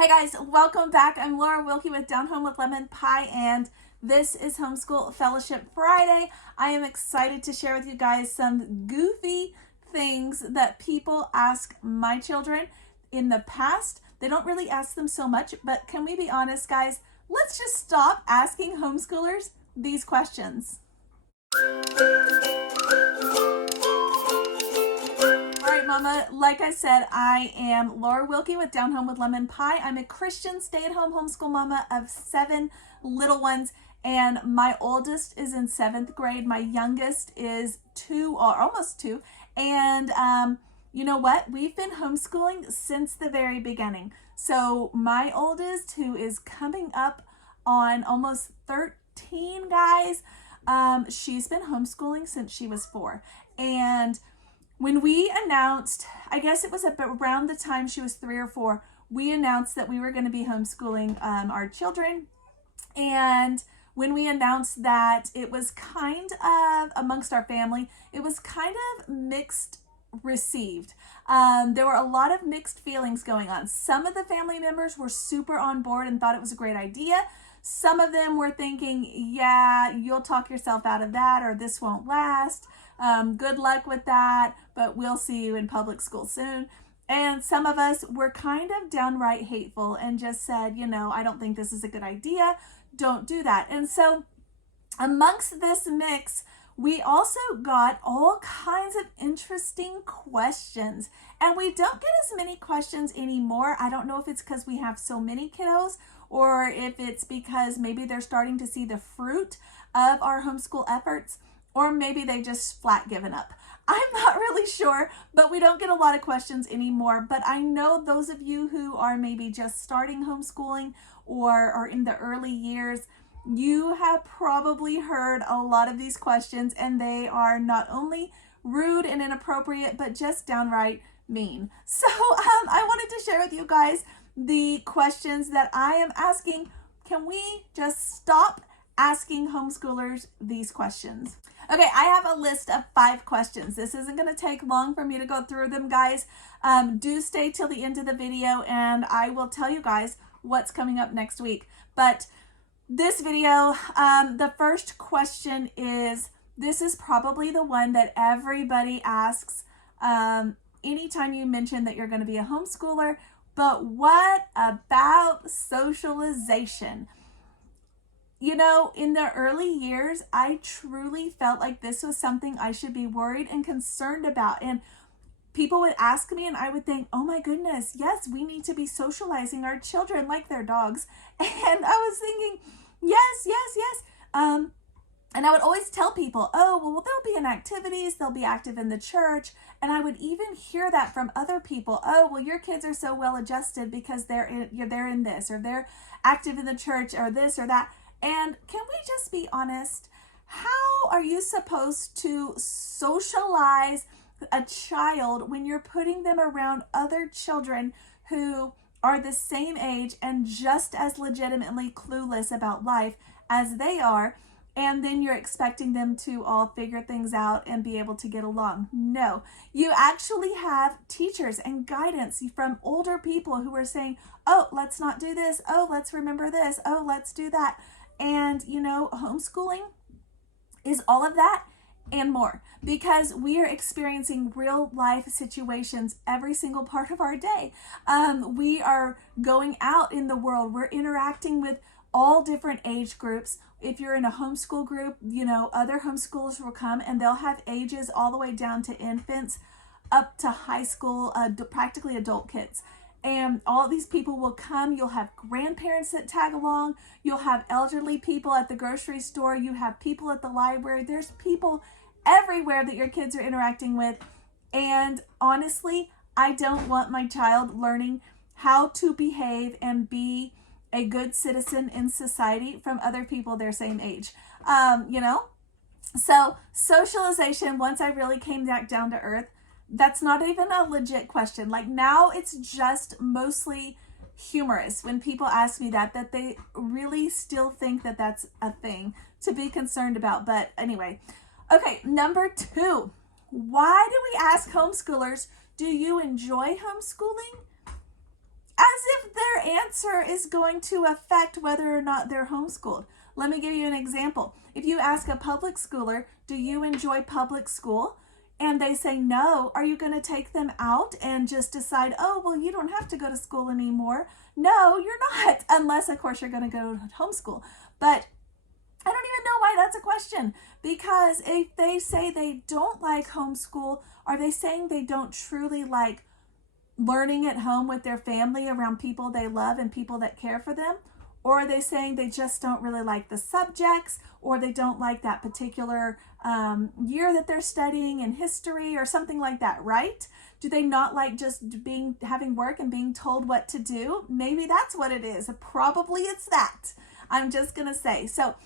Hey guys, welcome back. I'm Laura Wilkie with Down Home with Lemon Pie, and this is Homeschool Fellowship Friday. I am excited to share with you guys some goofy things that people ask my children in the past. They don't really ask them so much, but can we be honest, guys? Let's just stop asking homeschoolers these questions. Mama, like I said, I am Laura Wilkie with Down Home with Lemon Pie. I'm a Christian stay-at-home homeschool mama of 7 little ones, and my oldest is in 7th grade. My youngest is 2, or almost 2, and you know what? We've been homeschooling since the very beginning. So my oldest, who is coming up on almost 13, guys, she's been homeschooling since she was 4, and when we announced, I guess it was around the time she was 3 or 4, we announced that we were going to be homeschooling our children. And when we announced that, it was kind of, amongst our family, it was kind of mixed received. There were a lot of mixed feelings going on. Some of the family members were super on board and thought it was a great idea. Some of them were thinking, yeah, you'll talk yourself out of that, or this won't last. Good luck with that, but we'll see you in public school soon. And some of us were kind of downright hateful and just said, you know, I don't think this is a good idea. Don't do that. And so amongst this mix, we also got all kinds of interesting questions. And we don't get as many questions anymore. I don't know if it's because we have so many kiddos, or if it's because maybe they're starting to see the fruit of our homeschool efforts, or maybe they just flat given up. I'm not really sure, but we don't get a lot of questions anymore. But I know those of you who are maybe just starting homeschooling or are in the early years, you have probably heard a lot of these questions, and they are not only rude and inappropriate, but just downright mean. So I wanted to share with you guys the questions that I am asking. Can we just stop asking homeschoolers these questions? Okay, I have a list of 5 questions. This isn't going to take long for me to go through them, guys. Do stay till the end of the video, and I will tell you guys what's coming up next week. But this video, the first question is, this is probably the one that everybody asks anytime you mention that you're going to be a homeschooler. But what about socialization? You know, in the early years, I truly felt like this was something I should be worried and concerned about. And people would ask me, and I would think, oh my goodness, yes, we need to be socializing our children like they're dogs. And I was thinking, yes. And I would always tell people, oh, well, they'll be in activities, they'll be active in the church. And I would even hear that from other people. Oh, well, your kids are so well adjusted because they're in this, or they're active in the church, or this or that. And can we just be honest? How are you supposed to socialize a child when you're putting them around other children who are the same age and just as legitimately clueless about life as they are, and then you're expecting them to all figure things out and be able to get along? No, you actually have teachers and guidance from older people who are saying, oh, let's not do this. Oh, let's remember this. Oh, let's do that. And, you know, homeschooling is all of that and more, because we are experiencing real life situations every single part of our day. We are going out in the world. We're interacting with all different age groups. If you're in a homeschool group, you know, other homeschoolers will come, and they'll have ages all the way down to infants up to high school, practically adult kids. And all these people will come. You'll have grandparents that tag along. You'll have elderly people at the grocery store. You have people at the library. There's people everywhere that your kids are interacting with. And honestly, I don't want my child learning how to behave and be a good citizen in society from other people their same age. You know? So socialization, once I really came back down to earth, that's not even a legit question. Like, now it's just mostly humorous when people ask me that they really still think that that's a thing to be concerned about. But anyway, okay, number 2, why do we ask homeschoolers, do you enjoy homeschooling? As if they're answer is going to affect whether or not they're homeschooled. Let me give you an example. If you ask a public schooler, do you enjoy public school? And they say no, are you going to take them out and just decide, oh, well, you don't have to go to school anymore? No, you're not, unless, of course, you're going to go to homeschool. But I don't even know why that's a question, because if they say they don't like homeschool, are they saying they don't truly like learning at home with their family around people they love and people that care for them? Or are they saying they just don't really like the subjects, or they don't like that particular year that they're studying in history or something like that, right? Do they not like just having work and being told what to do? Maybe that's what it is. Probably it's that. I'm just going to say. So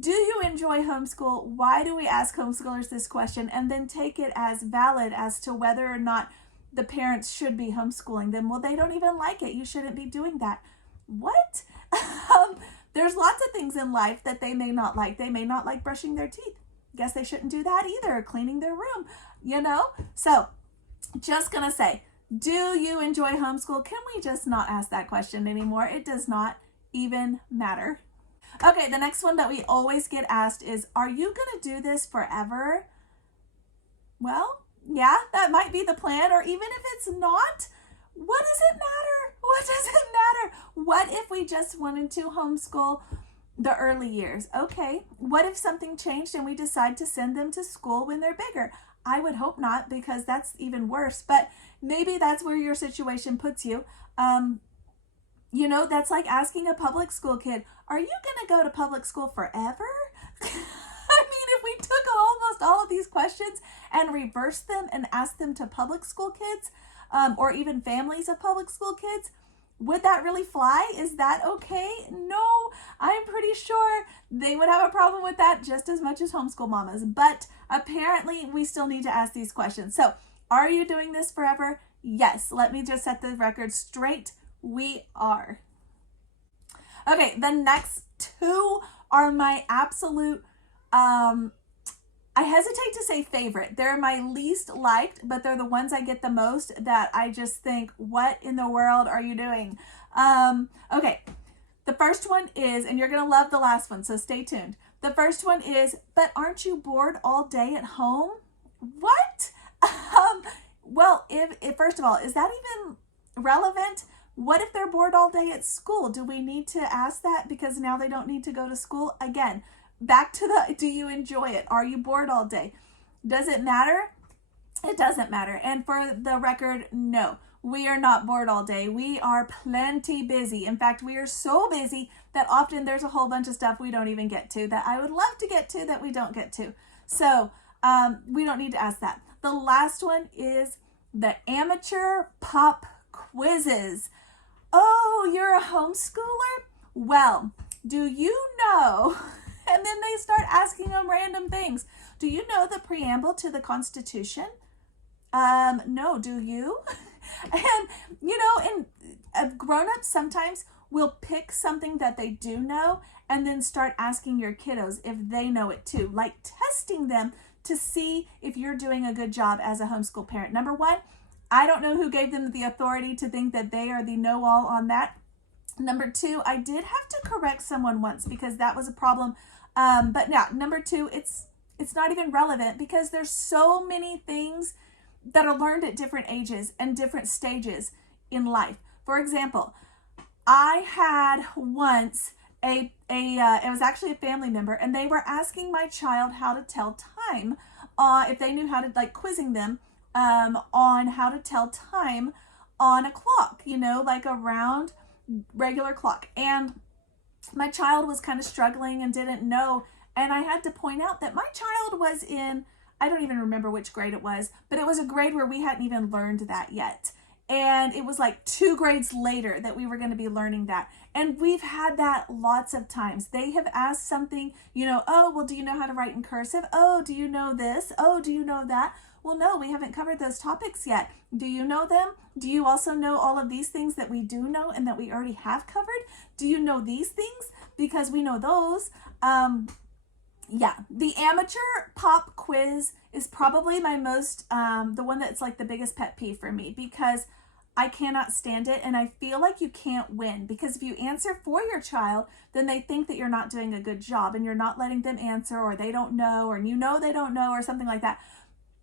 do you enjoy homeschool? Why do we ask homeschoolers this question and then take it as valid as to whether or not the parents should be homeschooling them? Well, they don't even like it. You shouldn't be doing that. What? There's lots of things in life that they may not like. They may not like brushing their teeth. Guess they shouldn't do that either, or cleaning their room, So just going to say, do you enjoy homeschool? Can we just not ask that question anymore? It does not even matter. Okay, the next one that we always get asked is, are you going to do this forever? Well, yeah, that might be the plan, or even if it's not, what does it matter? What does it matter? What if we just wanted to homeschool the early years? Okay, what if something changed and we decide to send them to school when they're bigger? I would hope not, because that's even worse, but maybe that's where your situation puts you. That's like asking a public school kid, are you going to go to public school forever? I mean, if we took almost all of these questions and reversed them and asked them to public school kids, or even families of public school kids, would that really fly? Is that okay? No, I'm pretty sure they would have a problem with that just as much as homeschool mamas. But apparently we still need to ask these questions. So, are you doing this forever? Yes. Let me just set the record straight. We are. Okay, the next two are my absolute, I hesitate to say favorite. They're my least liked, but they're the ones I get the most that I just think, what in the world are you doing? Okay, the first one is, and you're going to love the last one, so stay tuned. The first one is, but aren't you bored all day at home? What? Well, if first of all, is that even relevant? What if they're bored all day at school? Do we need to ask that because now they don't need to go to school? Again, back to the, do you enjoy it? Are you bored all day? Does it matter? It doesn't matter. And for the record, no, we are not bored all day. We are plenty busy. In fact, we are so busy that often there's a whole bunch of stuff we don't even get to that I would love to get to that we don't get to. So we don't need to ask that. The last one is the amateur pop quizzes. Oh, you're a homeschooler? Well, do you know? And then they start asking them random things. Do you know the preamble to the Constitution? No, do you? And grown-ups sometimes will pick something that they do know and then start asking your kiddos if they know it too, like testing them to see if you're doing a good job as a homeschool parent. Number one, I don't know who gave them the authority to think that they are the know-all on that. Number two, I did have to correct someone once because that was a problem. But now, number two, it's not even relevant because there's so many things that are learned at different ages and different stages in life. For example, I had once it was actually a family member, and they were asking my child how to tell time, if they knew how to, like, quizzing them on how to tell time on a clock, like a round regular clock. And my child was kind of struggling and didn't know. And I had to point out that my child was in, I don't even remember which grade it was, but it was a grade where we hadn't even learned that yet. And it was like 2 grades later that we were going to be learning that. And we've had that lots of times. They have asked something, oh, well, do you know how to write in cursive? Oh, do you know this? Oh, do you know that? Well, no, we haven't covered those topics yet. Do you know them? Do you also know all of these things that we do know and that we already have covered? Do you know these things? Because we know those. Yeah, the amateur pop quiz is probably my most, the one that's like the biggest pet peeve for me, because I cannot stand it, and I feel like you can't win, because if you answer for your child, then they think that you're not doing a good job and you're not letting them answer, or they don't know, or you know they don't know, or something like that.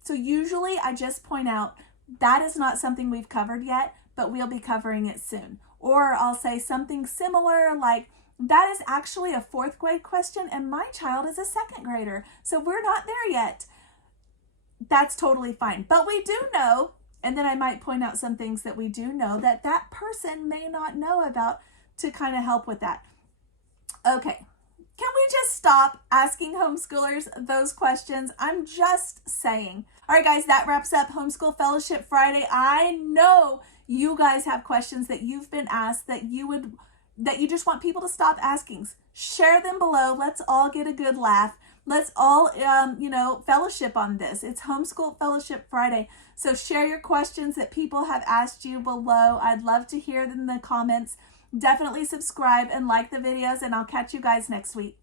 So usually I just point out that is not something we've covered yet, but we'll be covering it soon. Or I'll say something similar like, that is actually a 4th grade question and my child is a 2nd grader, so we're not there yet. That's totally fine. But we do know, and then I might point out some things that we do know that that person may not know about to kind of help with that. Okay, can we just stop asking homeschoolers those questions? I'm just saying. All right, guys, that wraps up Homeschool Fellowship Friday. I know you guys have questions that you've been asked that you just want people to stop asking. Share them below. Let's all get a good laugh. Let's all, fellowship on this. It's Homeschool Fellowship Friday. So share your questions that people have asked you below. I'd love to hear them in the comments. Definitely subscribe and like the videos, and I'll catch you guys next week.